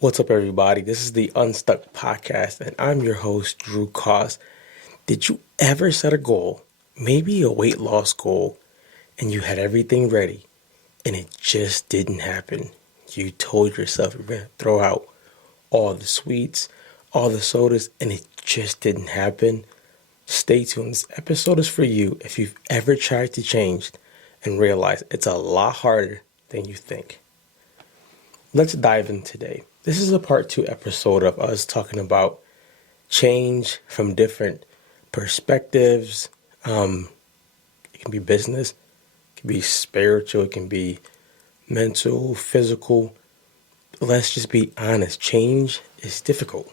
What's up, everybody? This is the Unstuck Podcast, and I'm your host, Drew Koss. Did you ever set a goal, maybe a weight loss goal, and you had everything ready, and it just didn't happen? You told yourself you're going to throw out all the sweets, all the sodas, and it just didn't happen? Stay tuned. This episode is for you if you've ever tried to change and realize it's a lot harder than you think. Let's dive in today. This is a part 2 episode of us talking about change from different perspectives. It can be business, it can be spiritual, it can be mental, physical. Let's just be honest. Change is difficult.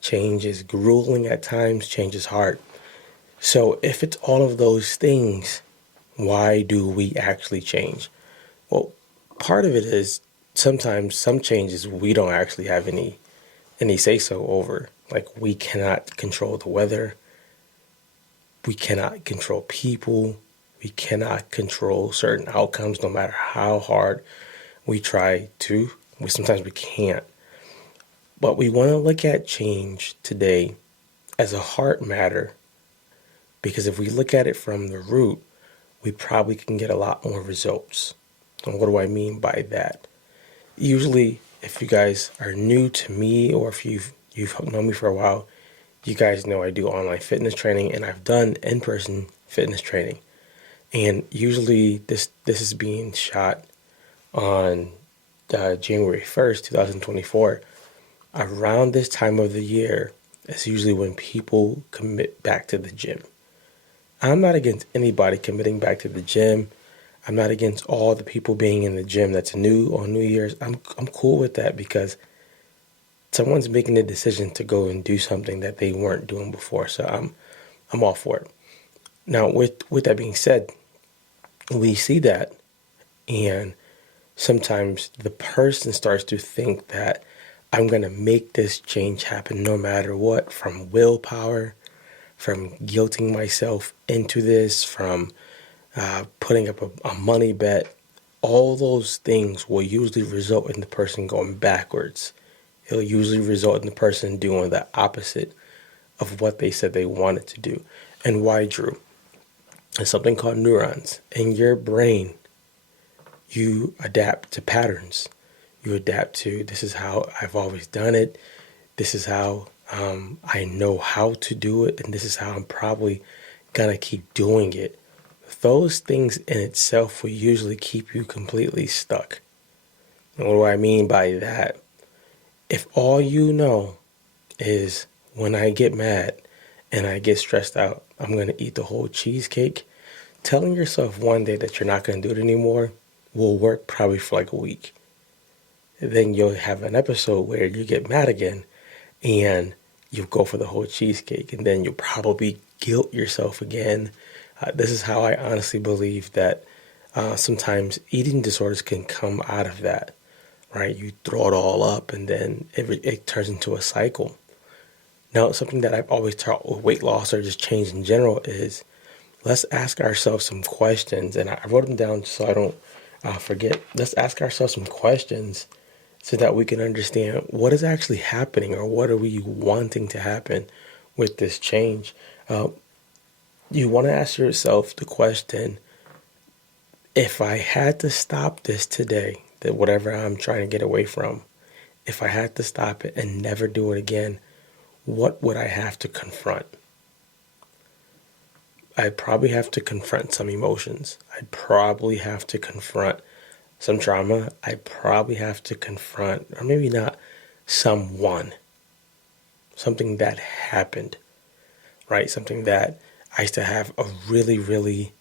Change is grueling at times. Change is hard. So if it's all of those things, why do we actually change? Well, part of it is sometimes some changes we don't actually have any say so over. Like, we cannot control the weather, we cannot control people, we cannot control certain outcomes no matter how hard we try to. Sometimes we can't. But we want to look at change today as a heart matter, because if we look at it from the root, we probably can get a lot more results. And what do I mean by that? Usually, if you guys are new to me, or if you've known me for a while, you guys know I do online fitness training, and I've done in-person fitness training. And usually this is being shot on January 1st, 2024. Around this time of the year is usually when people commit back to the gym. I'm not against anybody committing back to the gym. I'm not against all the people being in the gym that's new on New Year's. I'm cool with that, because someone's making a decision to go and do something that they weren't doing before. So I'm all for it. Now, with that being said, we see that, and sometimes the person starts to think that I'm going to make this change happen no matter what, from willpower, from guilting myself into this, from putting up a money bet. All those things will usually result in the person going backwards. It'll usually result in the person doing the opposite of what they said they wanted to do. And why, Drew? There's something called neurons. In your brain, you adapt to patterns. You adapt to, this is how I've always done it. This is how I know how to do it. And this is how I'm probably going to keep doing it. Those things in itself will usually keep you completely stuck. And what do I mean by that? If all you know is, when I get mad and I get stressed out, I'm going to eat the whole cheesecake, telling yourself one day that you're not going to do it anymore will work probably for like a week. Then you'll have an episode where you get mad again and you go for the whole cheesecake, and then you'll probably guilt yourself again. This is how I honestly believe that sometimes eating disorders can come out of that, right? You throw it all up, and then it turns into a cycle. Now, something that I've always taught with weight loss, or just change in general, is let's ask ourselves some questions. And I wrote them down so I don't forget. Let's ask ourselves some questions so that we can understand what is actually happening, or what are we wanting to happen with this change. You want to ask yourself the question, if I had to stop this today, that whatever I'm trying to get away from, if I had to stop it and never do it again, what would I have to confront? I'd probably have to confront some emotions. I'd probably have to confront some trauma. I'd probably have to confront, or maybe not, something that happened, right? Something that I used to have a really, really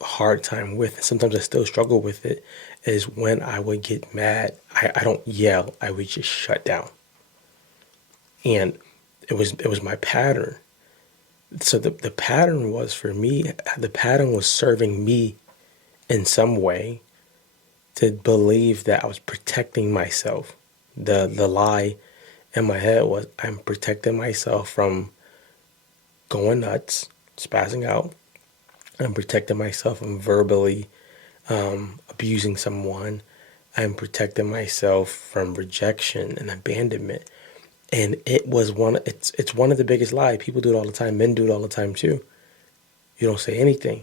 hard time with. Sometimes I still struggle with it, is when I would get mad. I don't yell. I would just shut down. And it was my pattern. So the pattern was, for me, the pattern was serving me in some way to believe that I was protecting myself. The lie in my head was, I'm protecting myself from going nuts, spazzing out. I'm protecting myself from verbally abusing someone. I'm protecting myself from rejection and abandonment. And it's one of the biggest lies. People do it all the time. Men do it all the time too. You don't say anything.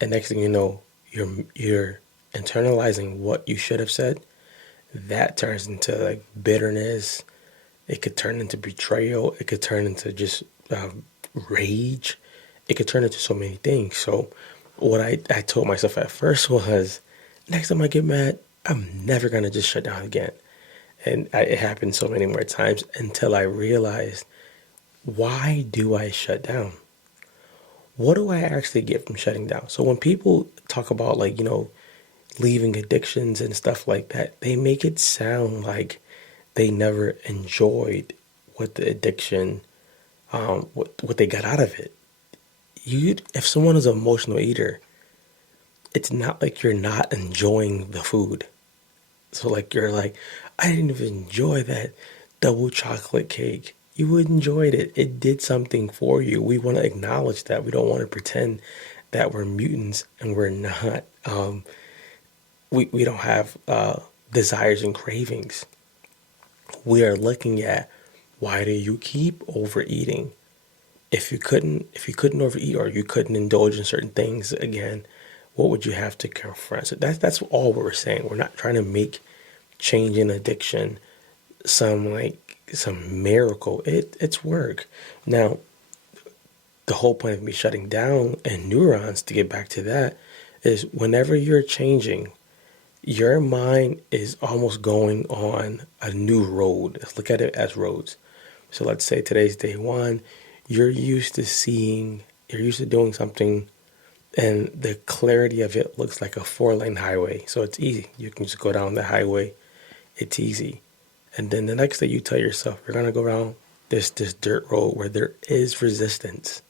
And next thing you know, you're internalizing what you should have said. That turns into like bitterness. It could turn into betrayal. It could turn into just rage. It could turn into so many things. So what I told myself at first was, next time I get mad, I'm never going to just shut down again. And it happened so many more times until I realized, why do I shut down? What do I actually get from shutting down? So when people talk about like, leaving addictions and stuff like that, they make it sound like they never enjoyed what the addiction, what they got out of it. If someone is an emotional eater, it's not like you're not enjoying the food. So like you're like, I didn't even enjoy that double chocolate cake. You enjoyed it. It did something for you. We want to acknowledge that. We don't want to pretend that we're mutants and we're not. We don't have desires and cravings. We are looking at, why do you keep overeating? If you couldn't overeat, or you couldn't indulge in certain things again, what would you have to confront? So that's all we're saying. We're not trying to make change in addiction some miracle. It's work. Now, the whole point of me shutting down and neurons, to get back to that, is whenever you're changing, your mind is almost going on a new road. Let's look at it as roads. So let's say today's day one. You're used to doing something, and the clarity of it looks like a 4-lane highway. So it's easy. You can just go down the highway. It's easy. And then the next day you tell yourself, you're going to go around this dirt road where there is resistance.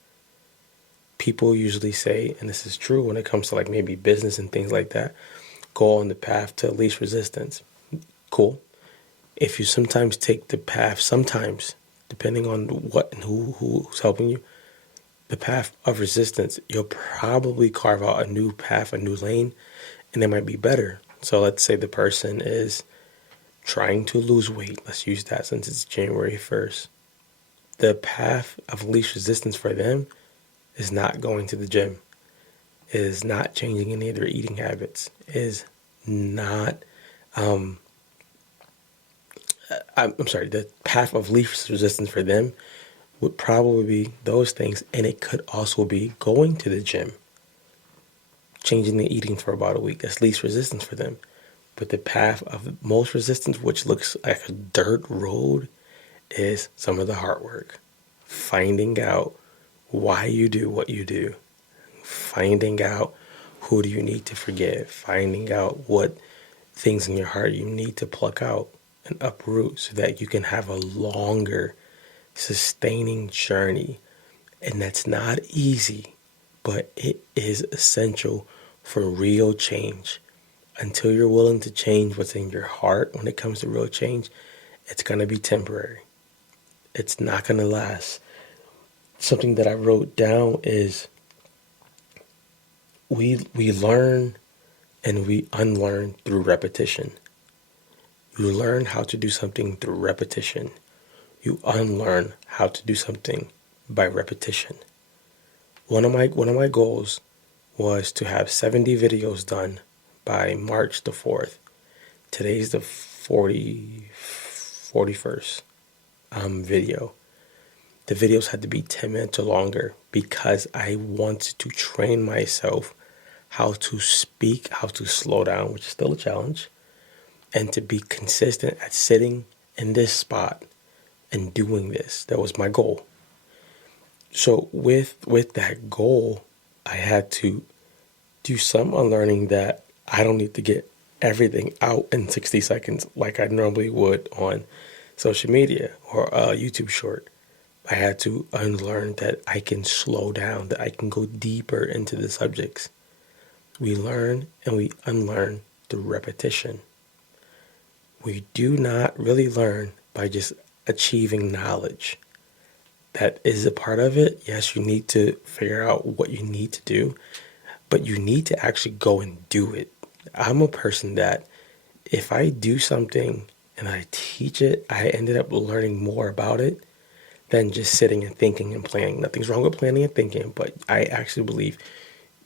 People usually say, and this is true when it comes to like maybe business and things like that, go on the path to least resistance. Cool. If you sometimes take the path, depending on what and who's helping you, the path of resistance, you'll probably carve out a new path, a new lane, and it might be better. So let's say the person is trying to lose weight. Let's use that since it's January 1st. The path of least resistance for them is not going to the gym, is not changing any of their eating habits, is not, I'm sorry, the path of least resistance for them would probably be those things. And it could also be going to the gym, changing the eating for about a week. That's least resistance for them. But the path of most resistance, which looks like a dirt road, is some of the hard work. Finding out why you do what you do. Finding out who do you need to forgive. Finding out what things in your heart you need to pluck out and uproot so that you can have a longer, sustaining journey. And that's not easy, but it is essential for real change. Until you're willing to change what's in your heart when it comes to real change, it's going to be temporary. It's not going to last. Something that I wrote down is we learn and we unlearn through repetition. You learn how to do something through repetition. You unlearn how to do something by repetition. One of my goals was to have 70 videos done by March the 4th. Today's the 41st video. The videos had to be 10 minutes or longer because I wanted to train myself how to speak, how to slow down, which is still a challenge, and to be consistent at sitting in this spot and doing this. That was my goal. So with that goal, I had to do some unlearning that I don't need to get everything out in 60 seconds like I normally would on social media or a YouTube short. I had to unlearn that I can slow down, that I can go deeper into the subjects. We learn and we unlearn through repetition. We do not really learn by just achieving knowledge. That is a part of it. Yes, you need to figure out what you need to do, but you need to actually go and do it. I'm a person that if I do something and I teach it, I ended up learning more about it than just sitting and thinking and planning. Nothing's wrong with planning and thinking, but I actually believe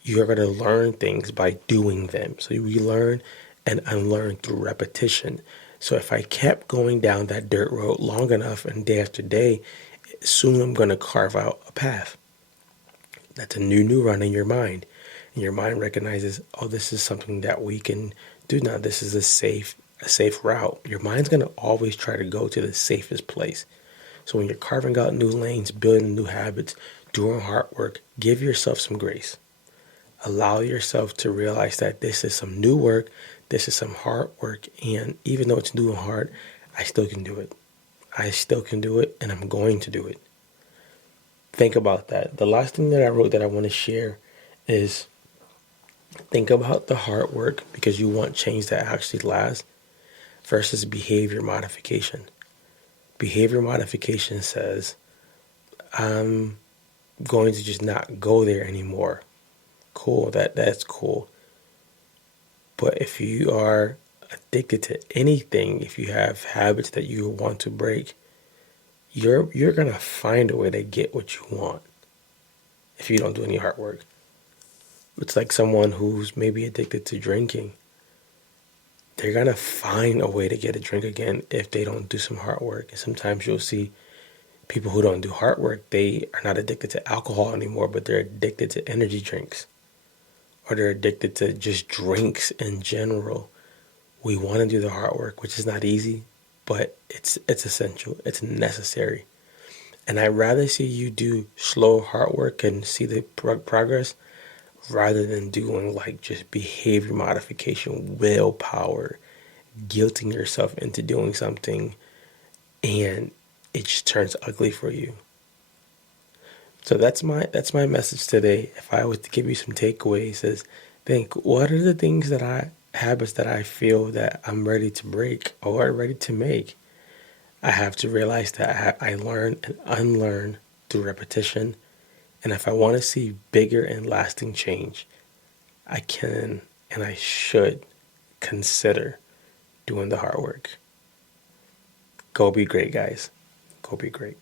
you're going to learn things by doing them. So we learn and unlearn through repetition. So if I kept going down that dirt road long enough and day after day, soon I'm going to carve out a path. That's a new neuron in your mind. And your mind recognizes, oh, this is something that we can do now. This is a safe route. Your mind's going to always try to go to the safest place. So when you're carving out new lanes, building new habits, doing hard work, give yourself some grace. Allow yourself to realize that this is some new work, this is some hard work, and even though it's new and hard, I still can do it. I still can do it, and I'm going to do it. Think about that. The last thing that I wrote that I want to share is think about the hard work because you want change that actually lasts versus behavior modification. Behavior modification says, I'm going to just not go there anymore. Cool, that's cool. But if you are addicted to anything, if you have habits that you want to break, you're gonna find a way to get what you want if you don't do any hard work. It's like someone who's maybe addicted to drinking. They're gonna find a way to get a drink again if they don't do some hard work. And sometimes you'll see people who don't do hard work, they are not addicted to alcohol anymore, but they're addicted to energy drinks. Or they're addicted to just drinks in general. We want to do the hard work, which is not easy, but it's essential. It's necessary. And I'd rather see you do slow hard work and see the progress rather than doing like just behavior modification, willpower, guilting yourself into doing something and it just turns ugly for you. So that's my message today. If I was to give you some takeaways, is think what are the things that I habits that I feel that I'm ready to break or ready to make. I have to realize that I learn and unlearn through repetition. And if I want to see bigger and lasting change, I can and I should consider doing the hard work. Go be great, guys. Go be great.